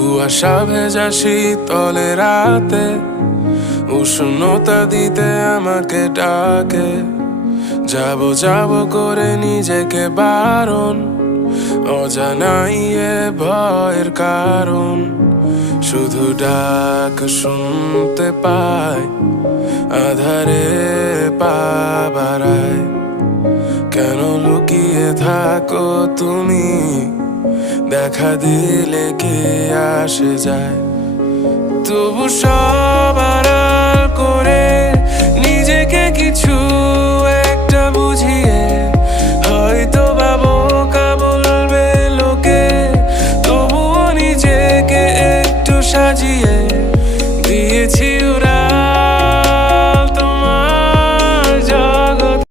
কুয়াশা ভেজা শীতলে রাতে, উষ্ণতা দিতে আমাকে ডাকে। যাব যাব করে নিজেকে বারণ, অজানাই এ ভয়ের কারণ। শুধু ডাক শুনতে পায়, আধারে পা বাড়ায় কেন লুকিয়ে থাকো তুমি। দেখা দিলে কে আসে যায়? তবু সব